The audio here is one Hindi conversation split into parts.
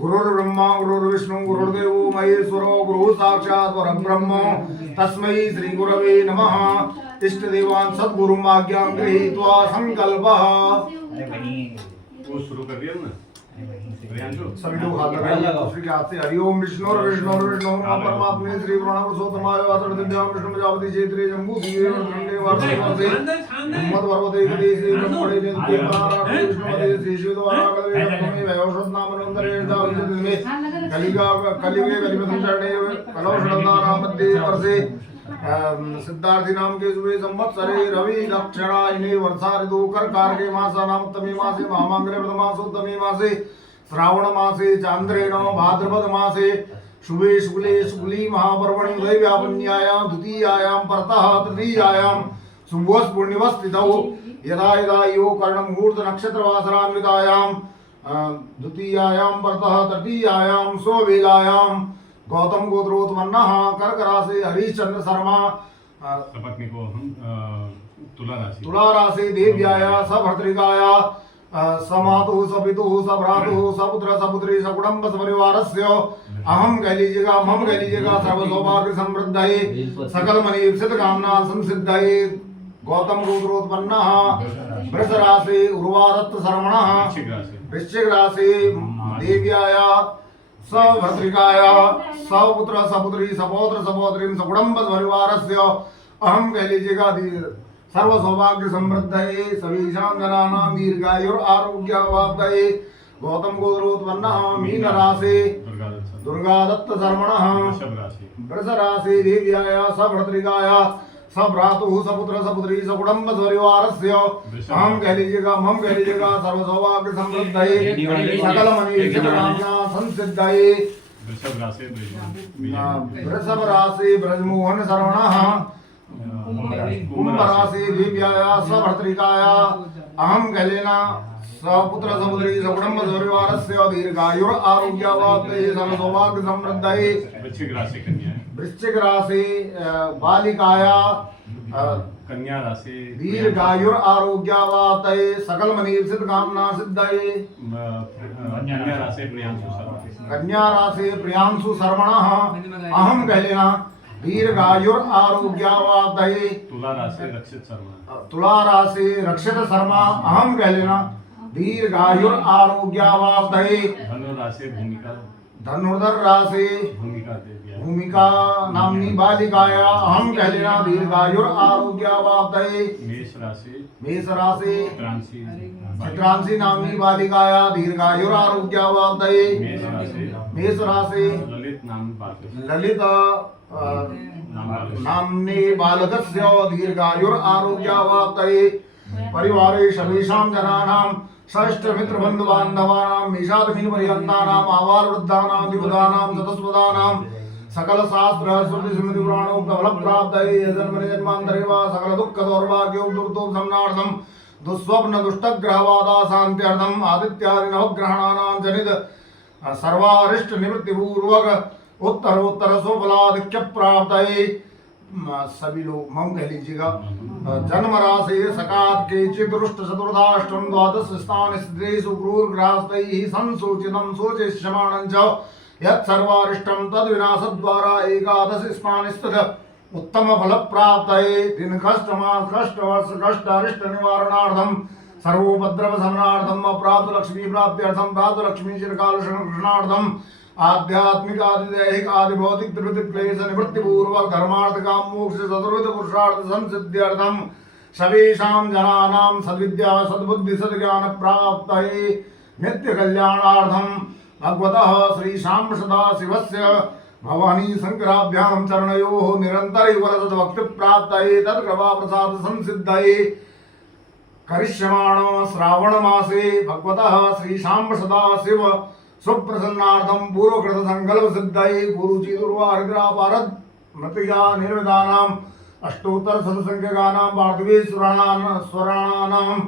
गुरुर्ब्रह्मा गुरुर्विष्णु गुरुर्देवो महेश्वरो गुरु साक्षात् परब्रह्म तस्मै श्री गुरवे नमः। इष्ट देवान सद्गुरुं आज्ञां गृहीत्वा संकल्पः। वो शुरू कर दिया ना सभी लोग हाथ लगाइए दूसरे के हाथ से। हरिओम विष्णु विष्णु विष्णु नमः परमात्मे श्री प्रणव पुरुषोत्तमाय वासुदेव दिव्यां विष्णु प्रजापति क्षेत्रे जम्बू दिव्ये वंदे वासुदेव हिम्मत पर्वते गदेशे ब्रह्मणे नित्ये पराराणे विष्णुपदे श्री शिवद्वाराकले रत्नमे वयोषध नाम नंदरे दाविदे कलियुगे कलिपतम चरणे कलौषधानां मध्ये वर्षे सिद्धार्थी नाम के शुभे संवत्सरे रवि दक्षिणायने वर्षा ऋतु कर्कारके मासानां उत्तमे मासे महामंगले प्रथमासोत्तमे मासे श्रावण मासे चांद्रेण भाद्रपद मासे शुभे शुक्ले शुक्ली महापर्वणि उदय व्यापन्यायां द्वितीयायां परतः तृतीयायां शुभवस् पुण्यवस् तिथौ यदा यदा यो कर्ण मुहूर्त नक्षत्र वासरान्वितायां द्वितीयायां परतः तृतीयायां स्ववेलायां गौतम गोत्रोत्पन्नः कर्क राशि हरिश्चंद्र शर्मा पत्नी को हम तुला राशि देव्याया सभद्रिकाया समातु सपितु सभ्रातु सपुत्र सपुत्री सकुटुंब सपरिवारस्य अहम कह लीजिएगा मम कह लीजिएगा सर्व सौभाग्य समृद्धये सकल मनीषित कामना संसिद्धये। गौतम गोत्रोत्पन्नः वृष राशि उर्वादत्त शर्मणः वृश्चिक राशि देव्याया सभद्रिकाया सपुत्र सपुत्री सपौत्र सपौत्रीं सकुटुंब परिवारस्य अहम कह लीजिएगा सर्व सौभाग्य समृद्धये सभीषां जनानां दीर्घायुर आरोग्यावाप्तये। गौतम गोत्रोत्पन्नः मीन राशि दुर्गादत्त शर्मणः वृष राशि देव्याया सभद्रिकाया सभ्रातुः सपुत्र सपुत्री सकुटुंब परिवारस्य अहम कह लीजिएगा मम कह लीजिएगा सर्व सौभाग्य समृद्धये सकल मनीषित कामना संसिद्धये। वृषभ राशि ब्रजमोहन शर्मणः कुंभ राशि देव्याया सभद्रिकाया अहम कह लेना सपुत्र सपुत्री सकुटुंब परिवारस्य दीर्घायुर आरोग्यावाप्तये सर्व सौभाग्य समृद्धये। वृश्चिक राशि बालिकाया कन्या राशि दीर्घायुर आरोग्यावाप्तये सकल मनीषित कामना सिद्धये। कन्या राशि प्रियांशु शर्मणः अहम कह लेना दीर्घायुर आरोग्यावाप्तये। तुला राशि रक्षित शर्मा अहम कह लेना दीर्घायुर आरोग्यावाप्तये। धनुर्धर राशि भूमिका नामनी बालिकाया अहम कह लेना दीर्घायुर आरोग्यावाप्तये। मेष राशि चित्रांशी नामनी बालिकाया दीर्घायुर आरोग्यावाप्तये। मेष राशि ललित नामने बालकस्य दीर्घायुर आरोग्यावाप्तये। परिवारे सर्वेषां जनानां षष्ठ मित्र बंधु बांधवानां मेषादमीन पर्यन्तानां आबाल वृद्धानां विबुधानां चतुष्पदानां सकल शास्त्र स्मृति स्मृति पुराणोक्त फल प्राप्तये। जन्मने जन्मान्तरे वा सकल दुःख दौर्भाग्य दुर्दुः शमनार्थं दुःस्वप्न दुष्टग्रह बाधा शान्त्यर्थं आदित्यादि नवग्रहाणां जनित सर्वारिष्ट निवृत्ति पूर्वक उत्तरोत्तर सुफलाधिक्य प्राप्तये। सभी लोग मम कह लीजिएगा। जन्म राशि सकात के चिदुष्ट चतुर्धाष्टम द्वादश स्थान स्त्रीषु क्रूर ग्रास्तैः संसूचितं सूचिष्यमाणं च यत् सर्वारिष्टं तद् विनाशद्वारा एकादश स्थान स्थित उत्तम फल प्राप्तये। दिन कष्ट मास कष्ट वर्ष कष्ट अरिष्ट निवारणार्थं सर्वोपद्रव शमनार्थं प्राप्त लक्ष्मी प्राप्त्यर्थं प्राप्त लक्ष्मी चिरकाल संरक्षणार्थं आध्यात्मिक आदिदैहिक आदि भौतिक त्रिविध क्लेश निवृत्ति पूर्वक धर्मार्थ काम मोक्ष चतुर्विध पुरुषार्थ संसिद्ध्यर्थं सवेषां जनानां सद्विद्या सद्बुद्धि सद्ज्ञान प्राप्तये नित्य कल्याणार्थं भगवतः श्री शाम सदाशिवस्य भवानी शंकराभ्यां चरणयोः निरन्तर युगलसद् भक्ति प्राप्तये तत्कृपा प्रसाद संसिद्धये। करिष्यमाण श्रावण मासे भगवतः श्री शाम सदाशिव सुप्रसन्नार्थं पूर्वकृत संकल्प सिद्धये। गुरुचि दुर्वारिद्रा पारद मृतिका निर्विदानां अष्टोत्तर शतसंख्यकानां पार्थिवेश्वराणां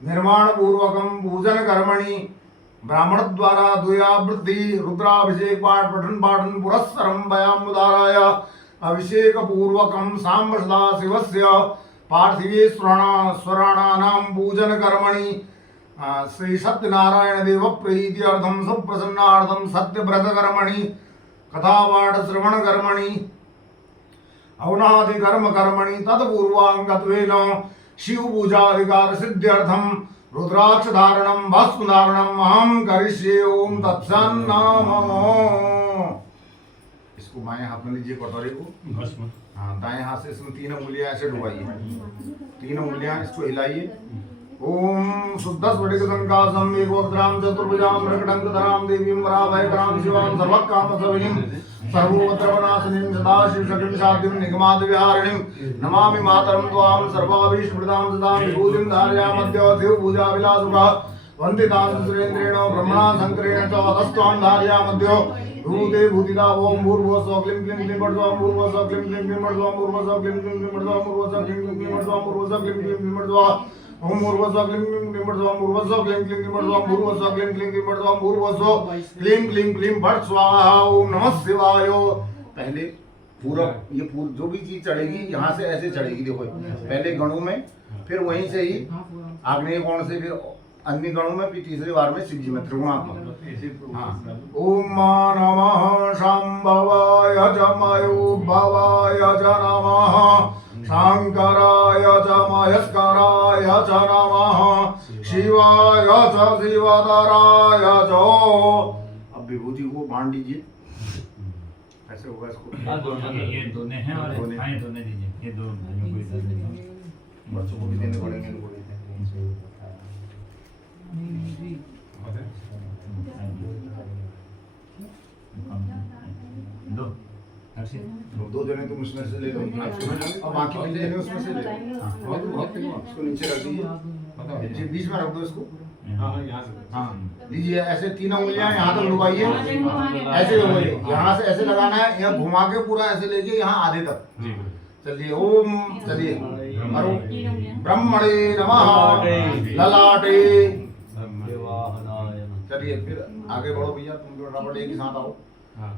निर्माण पूर्वकं पूजन कर्मणि ब्राह्मण द्वारा द्वयावृत्ति रुद्राभिषेक पठन पुरस्सरं वयामुदाराय अभिषेक पूर्वकं सांब सदाशिवस्य पार्थिवेश्वराणां पूजन कर्मणि श्री सत्यनारायण देव प्रीत्यर्थम सुप्रसन्नार्थम सत्यव्रत कर्मणि कथापाठ श्रवण कर्मणि अवनादि कर्म कर्मणि तत्पूर्वांगत्वेन शिव पूजाधिकार सिद्ध्यर्थम रुद्राक्ष धारणम भस्म धारणम अहम करिष्ये। ओम तत्सन्नाम। इसको बाएं हाथ में लीजिए कटोरे को। भस्म। हाँ, दाएं हाथ से इसमें 3 उंगलियां ऐसे डुबाइए, 3 उंगलियां इसको हिलाइए। ओम शुद्ध स्फटिक संकाशम एकोद्राम चतुर्भुजाम मृगडंकधराम देवीं वराभयकरां शिवां सर्वकामसविनीं सर्वोपद्रवनाशिनीं सदाशिव शक्तिं शान्तिं निगमाद विहारिणीं नमामि मातरं त्वां सर्वाभीष्टप्रदां सदां विभूतिं धारयामद्य शिव पूजा विलासुका वन्दितां सुरेन्द्रेण ब्रह्मणा शंकरेण च वदस्त्वां धारयामद्य भूते भूतिदा ओम भूर्भुवस्सुवः क्लीं क्लीं क्लीं फट् भूर्भुवस्सुवः क्लीं क्लीं क्लीं फट् भूर्भुवस्सुवः क्लीं क्लीं क्लीं फट् भूर्भुवस्सुवः क्लीं क्लीं क्लीं फट् भूर्भुवस्सुवः क्लीं क्लीं क्लीं फट् ओम भूर्भुवस्सुवः क्लीं क्लीं क्लीं फट् भूर्भुवस्सुवः क्लीं क्लीं क्लीं फट् भूर्भुवस्सुवः क्लीं क्लीं क्लीं फट् भूर्भुवस्सुवः क्लीं क्लीं क्लीं फट् स्वाहा। ओम नमः शिवाय। पहले पूरा ये जो भी चीज चढ़ेगी यहाँ से ऐसे चढ़ेगी, देखो पहले गणों में, फिर वहीं से ही आग्नेय कोण से, फिर अन्य गणों में, फिर तीसरे बार में शिव जी में त्रिगुणात्मक। ओम नमः शंभवाय च मयोद्भवाय च नमः शंकराय च महेश्वराय च नमः शिवाय च शिवधराय च। अब विभूति को बांट दीजिए, ऐसे होगा इसको। ये दोने हैं और दोने दीजिए, ये दो बच्चों को भी देने पड़ेंगे इनको। दो जने तुम इसमें से ले लो और बाकी भी जने उसमें से ले लो। इसको नीचे रख दीजिए, बीच में रख दो इसको। हाँ लीजिए, ऐसे 3 उंगलियां यहाँ तक डुबाइए, ऐसे डुबाइए, यहाँ से ऐसे लगाना है, यहाँ घुमा के पूरा ऐसे लेके यहाँ आधे तक। चलिए ओम, चलिए ब्रह्मणे नमः ललाटे। चलिए फिर आगे बढ़ो भैया, तुम भी फटाफट एक ही साथ आओ।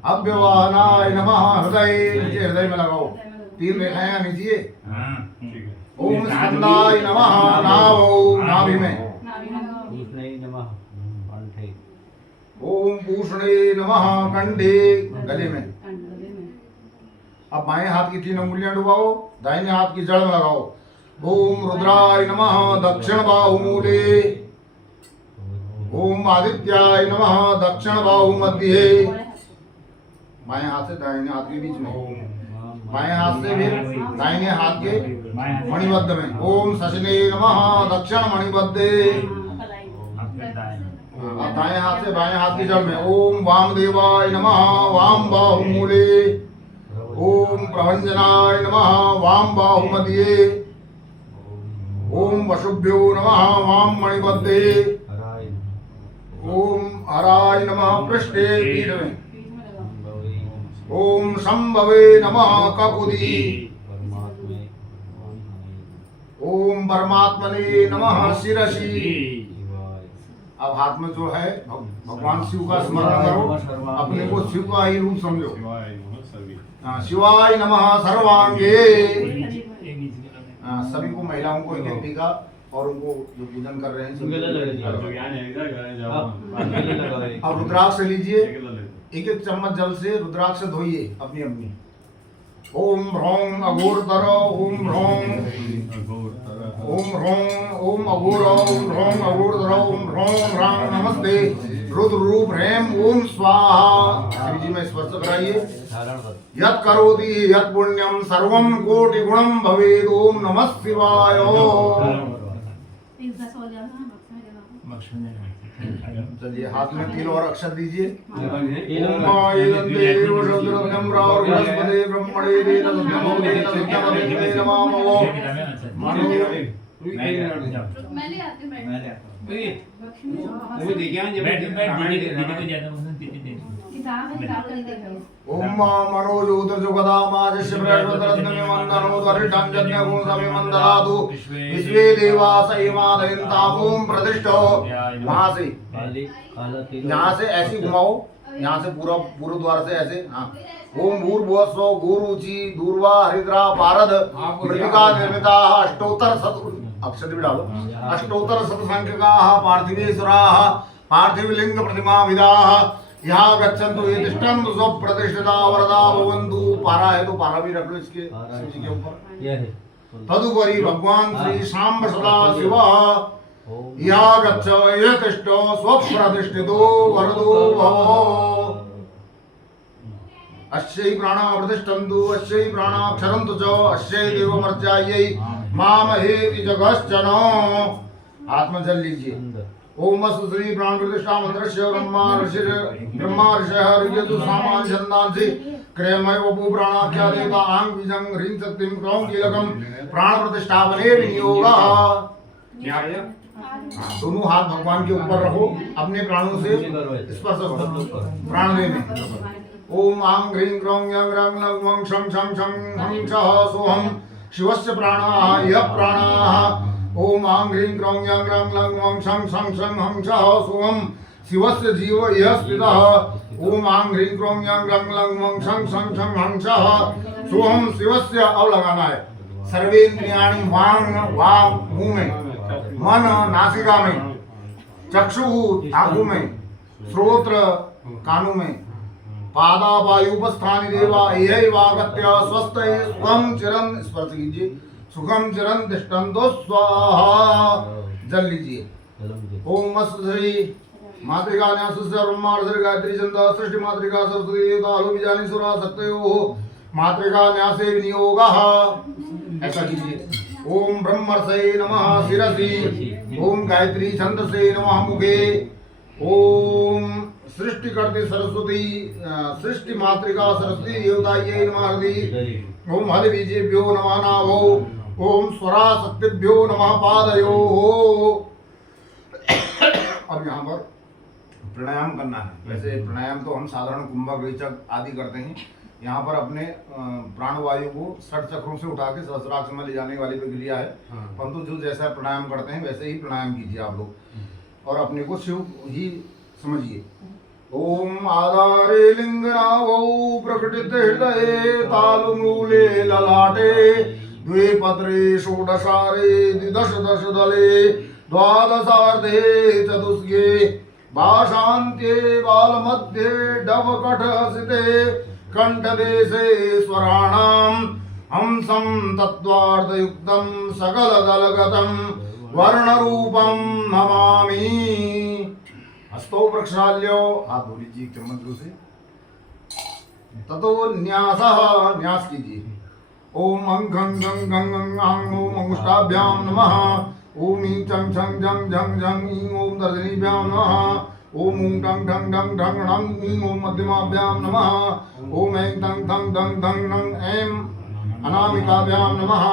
अभ्यवाहनाय नमः हृदय, नीचे हृदय में लगाओ, 3 रेखाएं नीचे। ओम स्कंदाय नमः नाभौ, नाभि में। ओम पूषणे नमः कंठे, गले में। अब बाएं हाथ की 3 उंगलियां डुबाओ, दाहिने हाथ की जड़ में लगाओ। ओम रुद्राय नमः दक्षिण बाहुमूले। ओम आदित्याय नमः दक्षिण बाहु मध्य। बाएं हाथ से दाहिने हाथ के बीच में, बाएं हाथ से फिर दाहिने हाथ के मणिबद्ध में। ओम शशने नमः दक्षिण मणिबद्धे। दाएं हाथ से बाएं हाथ की जड़ में। ओम वामदेवाय नमः वाम बाहुमूले। ओम प्रभंजनाय नमः वाम बाहु मध्य। ओम वशुभ्यो नमः वाम मणिबद्धे। ओम हराय नमः पृष्ठे, पीठ में। ओम शंभवे नमः ककुदी। ओम परमात्मने नमः शिरसी। अब हाथ में जो है भगवान शिव का स्मरण करो, अपने को शिव का ही रूप समझो। शिवाय नमः सर्वांगे। सभी को, महिलाओं को एक टीका, और उनको जो पूजन कर रहे हैं अब रुद्राक्ष लीजिए, एक चम्मच जल से रुद्राक्ष धोइए अपनी अपनी। ओम ह्रौं अघोरतर ओम ह्रौं ओम ह्रौं ओम अघोर ओम ह्रौं अघोरतर ओम ह्रौं ह्रां नमस्ते रुद्र रूप ह्रैम ओम स्वाहा। श्री जी में स्पर्श कराइए। यत् करोति यत् पुण्यम सर्वं कोटि गुणम भवेद। ओम नमः शिवाय। चलिए हाथ में 3 और अक्षर दीजिए। ओम मनोजोतर जुगदामाजस्य प्रश्वतरत्नमे वन्दनो दरिष्ठं गुण समे मंदलादु विश्वे देवास इमादयन्ताम। ओम प्रतिष्ठो। यहाँ से ऐसे घुमाओ, यहाँ से पूरा पूर्व द्वार से ऐसे। हाँ ओम भूर्भुवस्सुवः गुरुचि दूर्वा हरिद्रा पारद मृतिका निर्मिता अष्टोत्तर अक्षत भी डालो। अष्टोत्तर शतसंख्यकाः पार्थिवेश्वराः पार्थिवलिंग प्रतिमा विदाः यहाँ गच्छन्तु ये तिष्ठन्तु स्वप्रतिष्ठिता वरदा भवन्तु। पारा है तो पारा भी रख लो इसके शिव जी के ऊपर। तदुपरि भगवान श्री शाम्ब सदा शिव यहाँ गच्छ ये तिष्ठ स्वप्रतिष्ठितो वरदो भव। अश्यै प्राणा प्रतिष्ठन्तु अश्यै प्राणा क्षरन्तु च अश्यै देवमर्चायै मामहेति जगश्चन। आत्मजल लीजिए। ओम अस्तु श्री प्राण प्रतिष्ठा मंत्रस्य ब्रह्मा ऋषयः ऋग्यजु सामान्य छन्दांसि क्रियमय वपु प्राणाख्या देवता आंग बीजं ह्रीं शक्तिं क्लौं कीलकं प्राण प्रतिष्ठापने विनियोगः। दोनों हाथ भगवान के ऊपर रखो, अपने प्राणों से स्पर्श करो प्राण में। ओम आं ह्रीं क्लौं यं रं लं वं शं शं शं हं छः सोहं शिवस्य प्राणाः यः प्राणाः। ओम आं ह्रीं क्लौं यं रं लं वं शं शं शं हं छः सोहं शिवस्य जीव यः स्थितः। ओम आं ह्रीं क्लौं यं रं लं वं शं शं शं हं छः सोहं शिवस्य। अब लगाना है सर्वेन्द्रियाणि वांग वाग मुंह में, मन नासिका में, चक्षु आंखों में, श्रोत्र कानों में, पादा वायुपस्थानि देवा यही वागत्य स्वस्थ सुखम चिरन स्पर्श कीजिए। सुखम चिरन तिष्ठन्तो स्वाहा। जल लीजिए। ओम श्री मातृका न्यासस्य ब्रह्मार्षि गायत्री छंद सृष्टि मातृका सरस्वती देवता आलो बीजानि सुरा सत्तयोः मातृका न्यासे विनियोगः। ऐसा कीजिए। ओम ब्रह्मर्षये नमः शिरसि। ओम गायत्री छंदसे नमः मुखे। ओम सृष्टि करती सरस्वती सृष्टि मातृका सरस्वती देवतायै नमः हृदि। ओम हरि बीजेभ्यो नमः नाभो। ओम स्वरा शक्तिभ्यो नमः पादयोः। अब यहाँ पर प्राणायाम करना है। वैसे प्राणायाम तो हम साधारण कुंभक रेचक आदि करते हैं। यहाँ पर अपने प्राणवायु को 60 चक्रों से उठा के सहस्राक्ष में ले जाने वाली प्रक्रिया है। परंतु जो जैसा प्राणायाम करते हैं वैसे ही प्राणायाम कीजिए आप लोग, और अपने को शिव ही समझिए। ओम आधारे लिंगनावौ प्रकटित हृदये तालुमूले ललाटे द्वे पत्रे षोडशारे द्विदश दश दले द्वादशार्धे चतुष्के भाषान्त्ये बालमध्ये डवकटहसिते कंठदेशे स्वराणां हंसं तत्त्वार्थयुक्तं सकलदलगतं वर्णरूपं नमामि। हस्तो प्रक्षाल्यो हाथ धो लीजिए चमत्कार से। ततो न्यासः न्यास कीजिए। ओम अंग गंग गंग गंग आंग ओम अंगुष्ठाभ्यां नमः। ओम ईं चं छं जं झं झं ईं ओम तर्जनीभ्यां नमः। ओम ऊं टं ढं ढं ढं णं ईं ओम मध्यमाभ्यां नमः। ओम ऐं तं थं धं धं नं ऐं अनामिकाभ्यां नमः।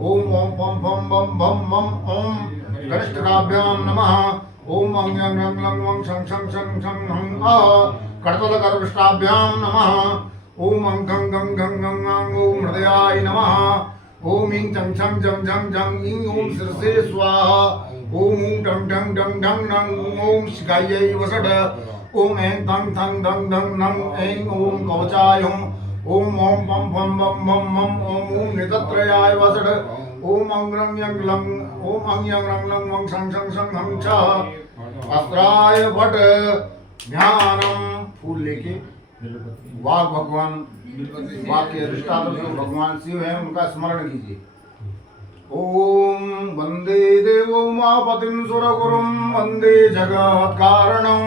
ओम ओम पं फं बं भं मं ओम कनिष्ठकाभ्यां नमः। ओम अंग यं रं लं वं शं शं शं शं हं करतलकरपृष्ठाभ्यां नमः। ओम अंग गं गं गं गं आंग ओम हृदयाय नमः। ओम ईं चं छं जं झं झं ईं ओम शिरसे स्वाहा। ओम ऊं टं ढं ढं ढं नं ओम शिखायै वसट। ओम ऐं तं थं धं धं नं ऐं ओम कवचाय हुं। ओम ओम पं फं बं भं मं ओम नितत्रयाय वसट। ओम अंग रं यं लं ओम अंग यं रं लं वं शं शं शं हं छः अस्त्राय भट। ध्यानम फूल लेके वाग भगवान वाग के अधिष्ठाता जो भगवान शिव है उनका स्मरण कीजिए। ओम वंदे देवो उमापतिं सुरगुरुं वंदे जगत्कारणं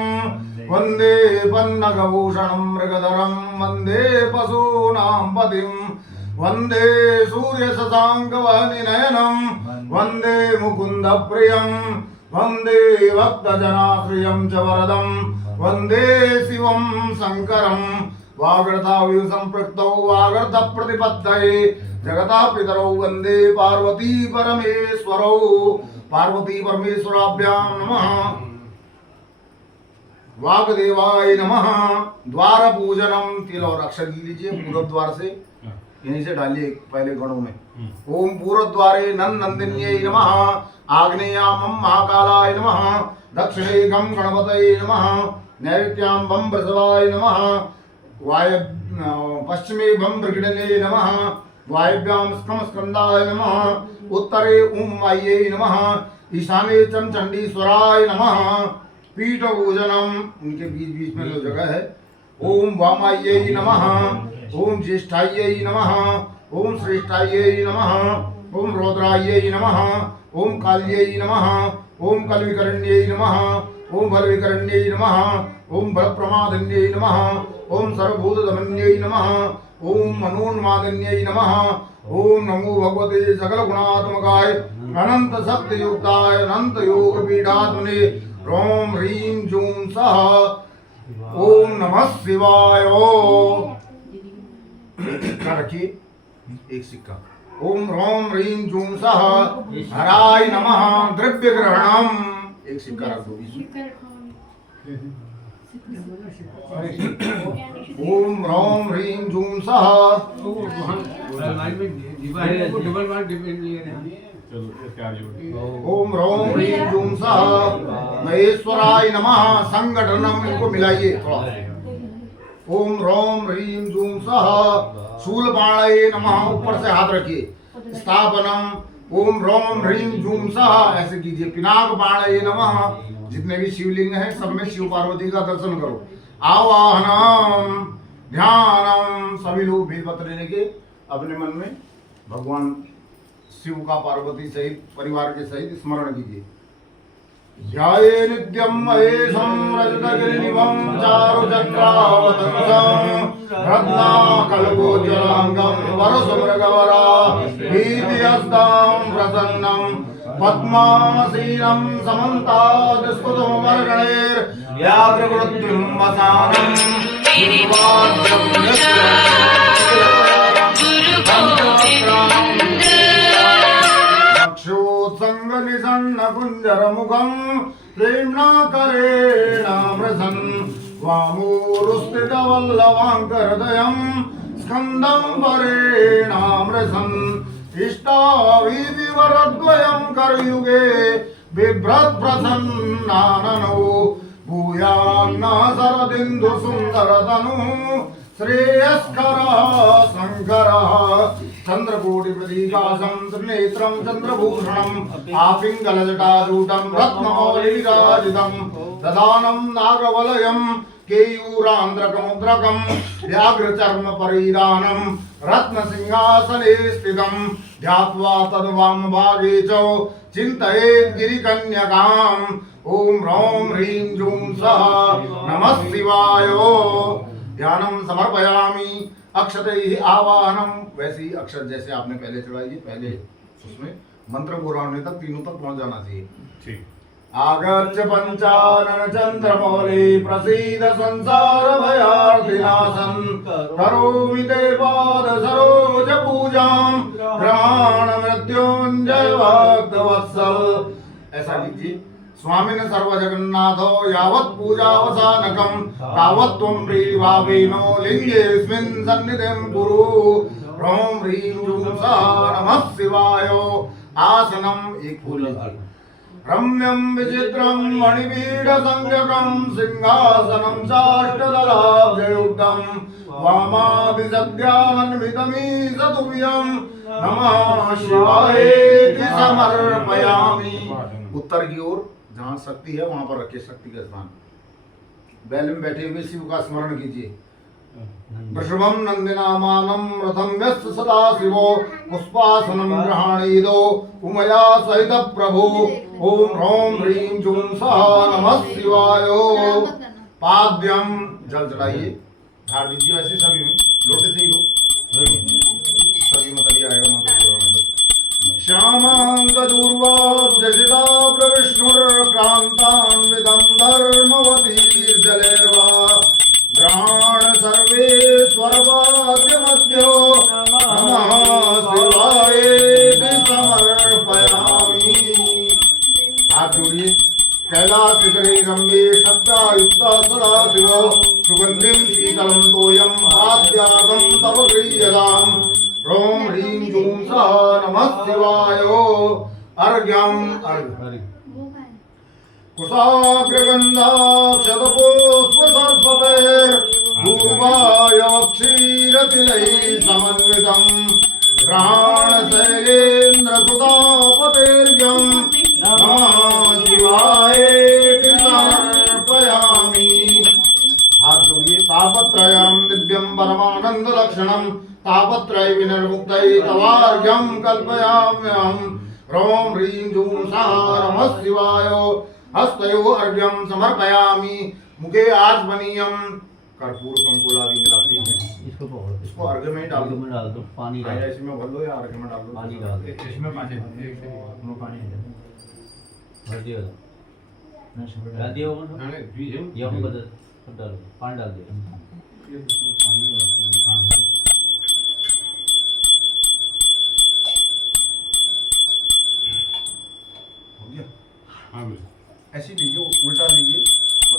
वंदे पन्नगभूषणं मृगधरं वंदे पशूनां पतिं वंदे सूर्यशशाङ्कवहनिनयनं वंदे मुकुन्दप्रियं वंदे भक्तजनाश्रियं च वरदं वंदे शिवं शङ्करं। वागर्ताविव सम्पृक्तौ वागर्त प्रतिपत्तये जगता पितरौ वंदे पार्वती परमेश्वरौ। पार्वती परमेश्वराभ्यां नमः। वागदेवाय नमः। द्वार पूजनम तिल और अक्षर लीजिए पूर्व द्वार से, यहीं से डालिए पहले गणों में। ओम पूर्व द्वारे नंदिन्यै नमः। आग्नेयामं महाकालाय नमः। दक्षिणे गं गणपतये नमः। नैऋत्यां बं वृषभाय नमः। पश्चिमे बं मृगिणे नमः। वायव्यां स्कंदाय नमः, उत्तरे ओम वायै नमः, ईशाने चंडीश्वराय नमः। पीठ भोजनम, उनके बीच बीच में जो जगह है, ओम वामायै नमः, ओम ज्येष्ठायै नमः, ओम श्रेष्ठायै नमः, ओम रौद्रायै नमः, ओम काल्यै नमः, ओम कलविकरण्यै नमः, ओम बलविकरण्यै नमः, ओम बलप्रमादन्यै नमः, ओम सर्वभूतदमन्यै नमः, ओम मनोन्मादन्यै नमः, ओम नमो भगवते सकल गुणात्मकाय अनंत शक्ति युक्ताय अनंत योग पीठात्मने रोम ह्रीं जूं सः ओम नमः शिवाय। रखिए एक सिक्का। ओम रोम ह्रीं जूं सः हराय नमः, द्रव्य ग्रहणम, एक सिक्का रख दो। ओम रोम ह्रीं जूं सः ओम रोम ह्रीं जूं सः महेश्वराय नमः, संगठनम, इनको मिलाइए थोड़ा। ओम रोम ह्रीं जूं सः शूलपाणये नमः, ऊपर से हाथ रखिए। स्थापनम ओम रोम ह्रीं जूं सः, ऐसे कीजिए। पिनाकपाणये नमः, जितने भी शिवलिंग हैं सब में शिव पार्वती का दर्शन करो। आवाहनम ध्यानम, सभी लोग बेलपत्र लेके अपने मन में भगवान शिव का पार्वती सहित परिवार के सहित स्मरण कीजिए। ध्याये नित्यं महेशं रजतगिरिनिभं चारुचक्रावतंसं रत्नाकल्पोज्ज्वलांगं वरसमृगवरा भीतिहस्तं प्रसन्नं पद्मासीनं समन्ताद्स्तुतमर्गणैर्व्याघ्रकृत्युं वसानं क्षोत्संग निसन्न कुंजर मुखं प्रेम्णाकरेणामृसन् वामोरुस्थित वल्लवाङ्करदयं स्कन्दं परेणामृसन् इष्टावीतिवरद्वयं करयुगे बिभ्रत् प्रसन्नाननो भूयान्न शरदिन्दु सुन्दरतनुः श्रेयस्करः शङ्करः चंद्रकोटि प्रदीकाशं त्रिनेत्रं चंद्रभूषणं आपिङ्गलजटाजूटं रत्नमौलिविराजितं ददानं नागवलयं केयूरान्ध्रकमुद्रकं व्याघ्रचर्मपरीदानं रत्नसिंहासने स्थितं ध्यात्वा तद्वामभागे च चिन्तयेत् गिरिकन्यकाम्। ओम रोम ह्रीं जूं सः नमः शिवाय। ध्यानम समर्पयामि अक्षतैः आवाहनम, वैसे ही अक्षर जैसे आपने पहले चढ़ाई, पहले उसमें मंत्र पुराने तक तीनों तक पहुंच जाना चाहिए। ठीक। आगर्च पंचानन चंद्रमौलि प्रसीद संसार भयार्तिनाशं करोमि ते पाद सरोज पूजां ग्रहाण मृत्युंजय भक्तवत्सल। ऐसा कीजिए। स्वामिन सर्वजगन्नाथो यावत् पूजावसानकं तावत् त्वं प्रीतिभावेनो लिङ्गेऽस्मिन् सन्निधिं कुरु। ह्रीं ह्रीं जूं सः नमः शिवाय। आसनम, एक फूल लीजिए। रम्यं विचित्रं मणिपीठसंज्ञकं सिंहासनं चाष्टदलाब्जयुक्तं वामादिसद्यान्वितमीशतुभ्यं नमः शिवायेति समर्पयामि। उत्तर की ओर जहाँ शक्ति है वहां पर रखिए, शक्ति का स्थान। बैल में बैठे हुए शिव का स्मरण कीजिए। वृषभं नंदिनामानं रथं यस्य सदा शिवो पुष्पासनं गृहाणीदो उमया सहित प्रभु। ओम ह्रीं ह्रीं जूं सः नमः शिवाय। पाद्यम, जल चढ़ाइए, ढाल दीजिए। वैसे सभी में लोटे से ही लो, सभी में तभी आएगा मंत्र। श्यामाङ्गदूर्वाब्जसिताब्रविष्णुर्क्रान्तान्वितं धर्मवतीर्जलेर्वा ग्रहाण सर्वेश्वरपाद्यमद्यो नमः शिवायेति समर्पयामि। हाथ जोड़िए। कैलासशिखरे रम्ये सत्यायुक्ता सदा शिवो सुगन्धिं शीतलं तोयं पाद्यार्थं तव गृह्यताम्। ह्रीं ह्रीं जूं सः नमः शिवाय। अर्घ्यं, कुशाग्रगन्धाक्षतपुष्पसर्पतैर्पूर्वाय क्षीरतिलैः समन्वितं ग्रहाणशैलेन्द्रसुतापतेर्यं नमः शिवाय समर्पयामि। हाथ जोड़िए। तापत्रयं दिव्यं परमानंदलक्षणं तापत्रय विनिर्मुक्तये तवार्घ्यं कल्पयाम्यहम्। ह्रौं ह्रीं जूं सः नमः शिवाय। हस्तयोः अर्घ्यं समर्पयामि। मुखे आचमनीयं कर्पूर कंकुलादि मिलाते हैं। इसको पकड़ो, इसको अर्घ में डाल दो। डाल दो, पानी डाल दो, इसमें भर लो या अर्घ में डाल दो। पानी डाल दो, इसमें पानी वो पानी है भर दिया डाल दिया होगा ना, ये हम बदल सब डाल दो, पानी डाल दिया। ये उसमें पानी और हाँ हो गया। हाँ बिल्कुल। ऐसे लीजिए, उल्टा लीजिए,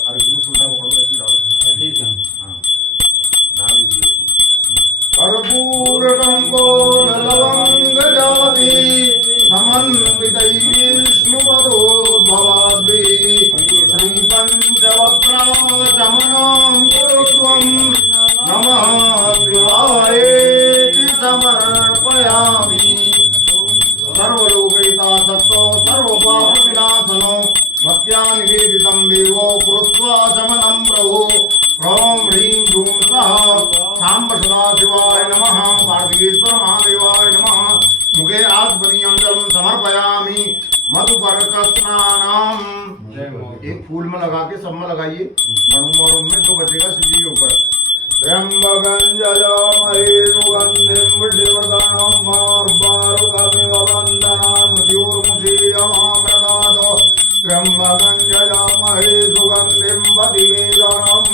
अर्घ को उल्टा पकड़ो, ऐसे डालो। ऐसे ही क्या हाँ, धार दीजिए इसकी। कर्पूर कंकोल लवंग जाति समन्वितै विष्णुपदोद्भवाद्रि श्री पंचवक्त्राचमनं कुरुत्वं नमः शिवायेति समर्पयामि। सर्वलोकहितासक्तो सर्वपापविनाशनो भक्त्या निवेदितं देवो कृत्वा शमनं प्रभो। ह्रौं ह्रीं जूं सः सांब सदाशिवाय नमः। पार्थिवेश्वर महादेवाय नमः। मुखे आचमनीयं जलं समर्पयामि। मधुपर्कस्नानाम् एक फूल में लगा के सब में लगाइए। मणु में जो बचेगा शिव जी के ऊपर। त्र्यंबकं यजामहे सुगन्धिं पुष्टिवर्धनं मार्गरुकमिव बन्धनान् मृत्युर्मुषीयमामृतात्। त्र्यंबकं यजामहे सुगन्धिं पतिवेदनं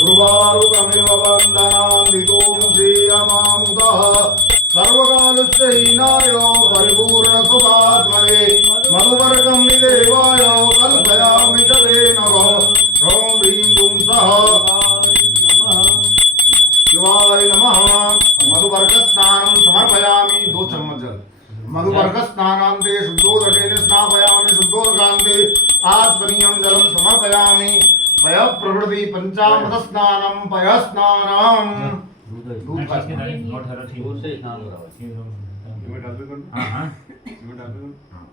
उर्वारुकमिव बन्धनान् दितोमुषीयमामुदः। सर्वकालस्यैनाय परिपूर्णसुखात्मने मधुपर्कं निदेवाय कल्पयामि च ते नमः। ह्रौं ह्रीं जूं सः शिवाय नमः। मधुपर्क स्नानं समर्पयामि। 2 चम्मच जल। मधुपर्क स्नानान्ते शुद्धोदकेन स्नापयामि। शुद्धोदकान्ते आचमनीयं जलं समर्पयामि। पय प्रभृति पंचामृत स्नानं पय स्नानं। दूध का दूध से स्नान कराओ। इसमें डाल दो। हाँ हाँ इसमें डाल दो।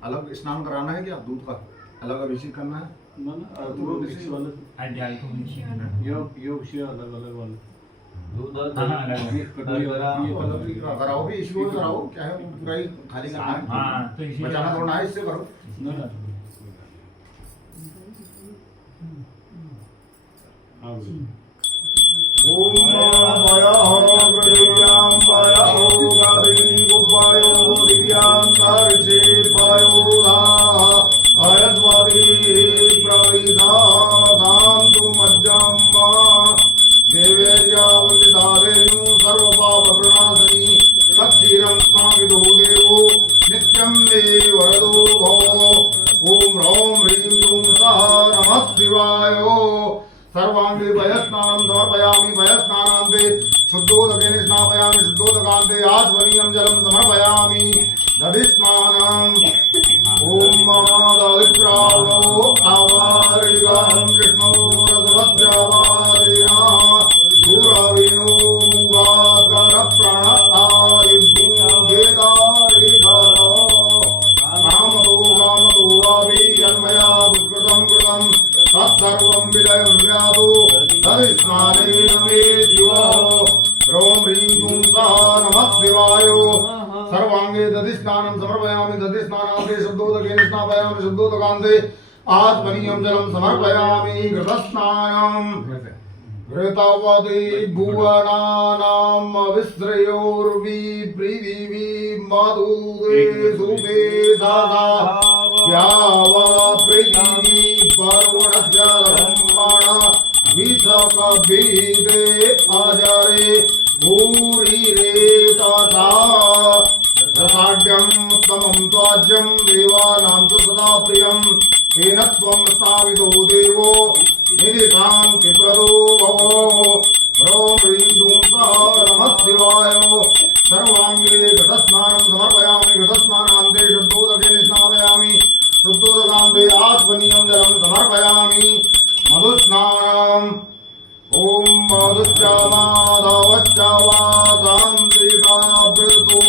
अलग स्नान कराना है क्या? दूध का अलग अभिषेक करना है? ना ना पूरा मिक्स वाला ये अलग अलग वाला दूध और ये कटोरी वाला ये अलग कराओ भी, इसी को कराओ। क्या है, वो पूरा ही खाली करना है। हाँ तो इसी बचाना थोड़ा है, इससे करो। ना हाँ बिल्कुल। ओम पयः पृथिव्यां पयः गादिनी गुप्पायो दिव्यांतरिक्षे पयोधाः पयस्वती प्रविधान्तु मज्जं देवेर्या वन्दिता रेणु सर्वपापप्रणाशिनी तत्क्षीरं स्नावितो देवो नित्यं मे वरदो भव। ओम ह्रौं ह्रीं जूं सः नमः शिवाय। सर्वांगे भयस्नानं समर्पयामि। भयस्नानान्ते शुद्धोदकेन स्नापयामि। शुद्धोदकान्ते आचमनीयं जलं समर्पयामि। दधिस्नानम् ॐ दधिप्रावो आवारिगां कृष्णो रसवस्यावादिना दूरविनो मुगाकरप्रण आयुर्भूगेदारिधरो कामतो कामतो वापि जन्मया दुष्कृतं कृतं तत्सर्वं विलयं व्याधो दधिस्नानेन मे जीवो। ह्रौं ह्रीं जूं सः नमः शिवाय। सर्वांगे दधिस्नानं समर्पयामि। दधिस्नानान्ते शुद्धोदकेन स्नापयामि। शुद्धोदकान्ते आचमनीयं जलं समर्पयामि। घृतस्नानं घृतवती भुवनानां विश्रयोर्वि पृथिवी मधुदे सुते सदा यावा पृथिवी पर्वणस्य ब्रह्मण विषकभीते अजरे भूरिरे तथा रसाढ्यं उत्तमं त्वाज्यं देवानां च सदा प्रियं तेन त्वं स्थापितो देवो निधिशान्तिप्रदो भव। ह्रौं ह्रीं जूं सः नमः शिवाय। सर्वांगे घटस्नानं समर्पयामि। घटस्नानान्ते शुद्धोदकेन स्नापयामि। शुद्धोदकान्ते आचमनीयं जलं समर्पयामि। मधुस्नानम् ओम मधुश्च माधवश्च वासान्तिका वृतु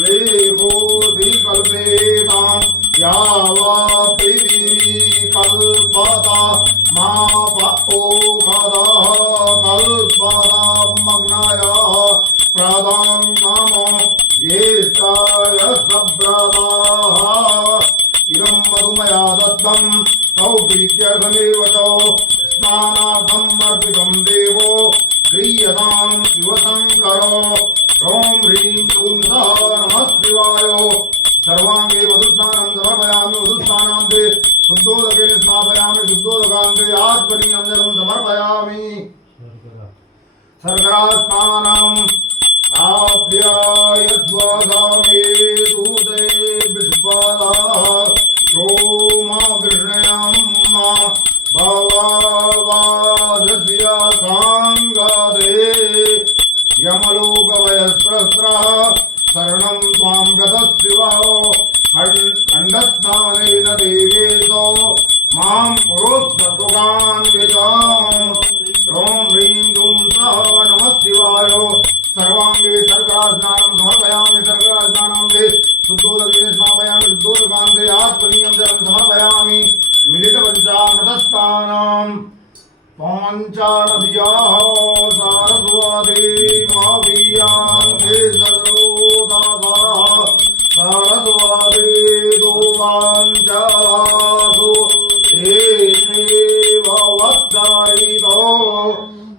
वेगोधि कल्पेतां यावा पृथिवी कल्पता मा पओखदः कल्पतां मग्नायाः प्रदां नम ज्येष्ठाय सब्रताः इदं मधुमया दत्तं तौ प्रीत्यर्थमेव च स्नानार्थम् अर्पितं देवो क्रियतां शिवशङ्करो ॐ ह्रीं ॐ सः नमः शिवाय सर्वांगे वधुस्नानं समर्पयामि वधुस्नानान्ते शुद्धोदकेन स्नापयामि शुद्धोदकान्ते आत्मनीयं जलं समर्पयामि शर्करा स्नानम् आप्याय स्वधामे दूते विष्पादाः सोमा कृष्णयम्मा भवावादस्य साङ्गदे यमलोकवयस्रस्रः शरणं त्वां गतः शिवो खण्डस्नानेन देवेशो मां कुरुस्वसुखान्विताम् ॐ ह्रीं ॐ सः नमः शिवाय सर्वांगे शर्करास्नानं समर्पयामि शर्करास्नानान्ते शुद्धोदकेन स्नापयामि शुद्धोदकान्ते आत्मनीयं जलं समर्पयामि मिलितपञ्चामृतस्नानं पाञ्चानद्याः सारस्वती मावीयान्ते सर्वोदासाः सारस्वती गोवाञ्चासु एव वत्सरितो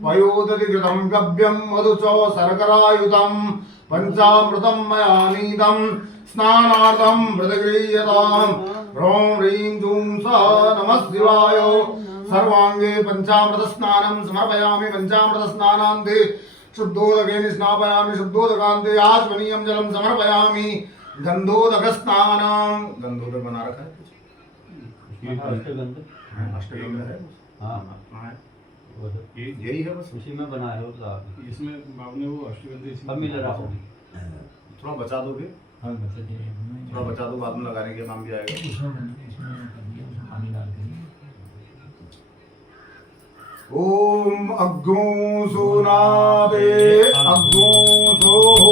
पयोदधिकृतं गभ्यं मधु च शर्करायुतं पञ्चामृतं मया नीतं स्नानार्थं मृदगृह्यताम् ह्रौं ह्रीं ॐ सः नमः शिवाय सर्वांगे पञ्चामृतस्नानं समर्पयामि पञ्चामृतस्नानान्ते शुद्धोदकेन स्नापयामि शुद्धोदकान्ते आचमनीयं जलं समर्पयामि गन्धोदकस्नानं गन्धोदक बना रखा है अष्टगंध अष्टगंध है हाँ यही है बस उसी में बना है वो इसमें आपने वो अष्टगंध अब मिल रहा हो थोड़ा बचा दोगे हाँ बता दिए थोड़ा बचा दो बाद में लगाने के काम भी आएगा ओम अग्गो सोनादे अग्गो सोः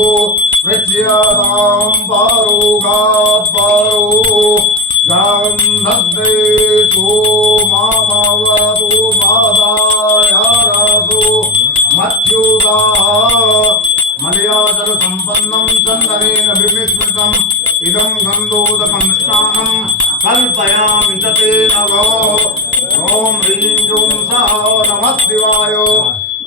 प्रच्यतां पारोगा पारो गन्धद्दे सोमामवतु मादाय रासो मत्युदाः मलयाचल संपन्नं चन्दनेन विस्मृतम् इदं गन्धोदकं स्नानं कल्पयामि च तेन गो ॐ ह्रीं ॐ सः नमः शिवाय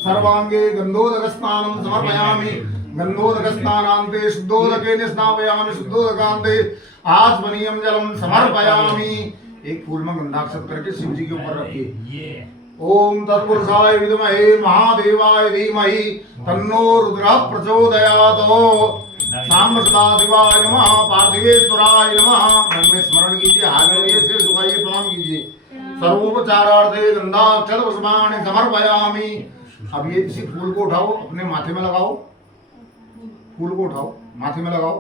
सर्वांगे गन्धोदक स्नानं समर्पयामि गन्धोदक स्नानान्ते शुद्धोदकेन स्नापयामि शुद्धोदकान्ते आचमनीयं जलं समर्पयामि एक फूल में गंधाक्षत करके शिव जी के ऊपर रखिए ओम तत्पुरुषाय विद्महे महादेवाय धीमहि तन्नो रुद्रः प्रचोदयात् साम सदाशिवाय नमः पार्थिवेश्वराय नमः मन में स्मरण कीजिए हाथ में सिर झुकाइए प्रणाम कीजिए सर्वोपचारार्थे गंधाक्षत पुष्पाणि समर्पयामि अब ये इसी फूल को उठाओ अपने माथे में लगाओ फूल को उठाओ माथे में लगाओ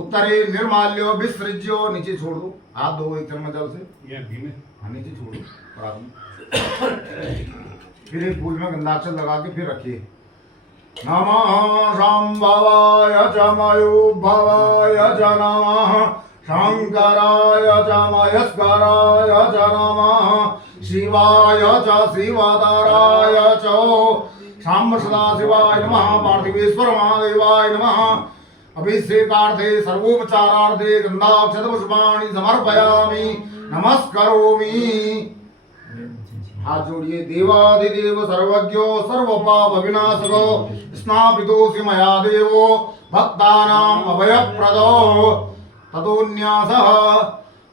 उत्तरे निर्माल्यो विसृज्यो नीचे छोड़ दो हाथ धो एक चम्मच जल से हाँ नीचे छोड़ दो फिर एक फूल में गंधाक्षर लगा के फिर रखिए नमः शाम्भवाय च मयोभवाय च नमः शंकराय च महेश्वराय च नमः शिवाय च शिवधराय च शाम्ब सदाशिवाय नमः पार्थिवेश्वर महादेवाय नमः अभिषेकार्थे सर्वोपचारार्थे गंधाक्षत पुष्पाणि समर्पयामि नमस्करोमि हाथ जोड़िए देवादिदेव सर्वज्ञो सर्वपाप विनाशको स्नापितोऽसि मया देवो भक्तानाम् अभयप्रदो ततोन्यासः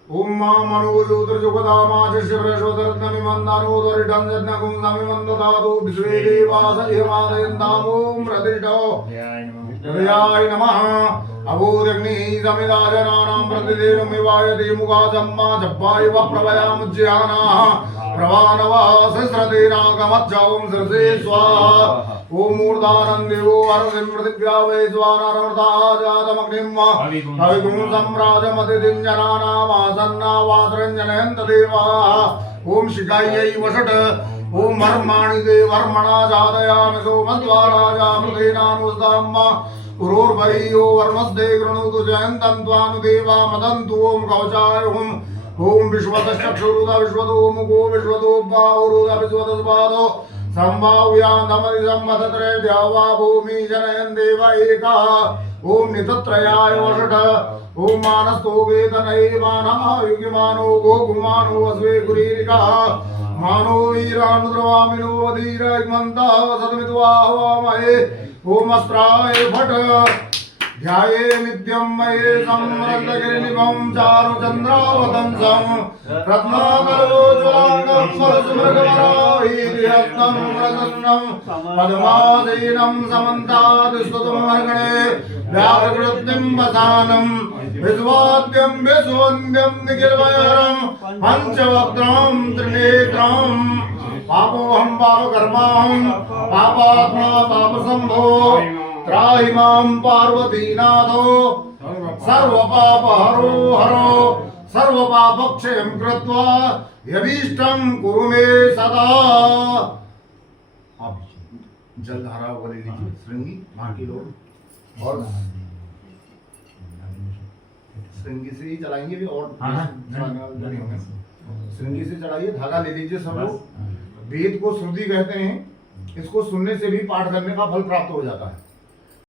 ओम मनोजूतृजुगदामाचिश्यप्रशोदरत्नमिमन्दानोदरिडञ्जन्नगुंसमिमन्ददातु विश्वे देवास एवादयन्तामों प्रतिष्ठो हृदयाय नमः अभूदग्निः समिदाजनानां प्रतिदेवमिवायते मुखाजम्मा जप्पाय प्रभयामुज्जयानाः प्रवानवः सहस्रतेनागमच्छावं सरसे स्वाहा ओम मूर्धानन्देवो अरसिं पृथिव्या वै स्वानारमृताः जातमग्निं हविगुं सम्राजमतिथिं जनानामासन्नावासरञ्जनयन्त देवाः ओम शिखायै वषट् ओम वर्माणि दे वर्मणा जातयामि सोमद्वाराजामृतेनानुस्ताम् पुरोर्वरीयो वरुणस्ते गृणोतु जयन्तन्त्वानुदेवा मदन्तु ओम कवचाय ओम विश्वतश्चक्षुरुदा विश्वतो मुखो विश्वतो बाहुरुदा विश्वतस्पादो संभाव्यान्दमति सम्मतत्रे द्यावा भूमि जनयन् देव एकः ओम नितत्रयाय वषट् ओम मानस्तो वेदनये मानः युगिमानो गोगुमानो वस्वे गुरीरिकः मानो वीरानुद्रवामिनो वधीरमन्तः सतमित्वाहवामहे ओम अस्त्राय भट ध्याये नित्यं मये संरक्तगिरिनिभं चारुचन्द्रावतंसं रत्नाकरोज्ज्वलाङ्गं वरसुमृगवराहीर्यत्नं प्रसन्नं पद्मासीनं समन्ताद् व्याघ्रकृत्यं वसानं विश्वाद्यं विश्वन्द्यं निखिलवयरं पञ्चवक्त्रं त्रिनेत्रं पापोऽहं पापकर्माहं पापात्मा पापसम्भो त्राहि मां पार्वतीनाथो सर्वपापहरो हरो सर्वपापक्षयं कृत्वा यदीष्टं कुरु मे सदा। आप जलधारा वाले लीजिए श्रृंगी बाकी लोग और श्रृंगी से ही चलाएंगे भी और नहीं होंगे। श्रृंगी से चलाइए, धागा ले लीजिए सब लोग। वेद को श्रुति कहते हैं, इसको सुनने से भी पाठ करने का फल प्राप्त हो जाता है।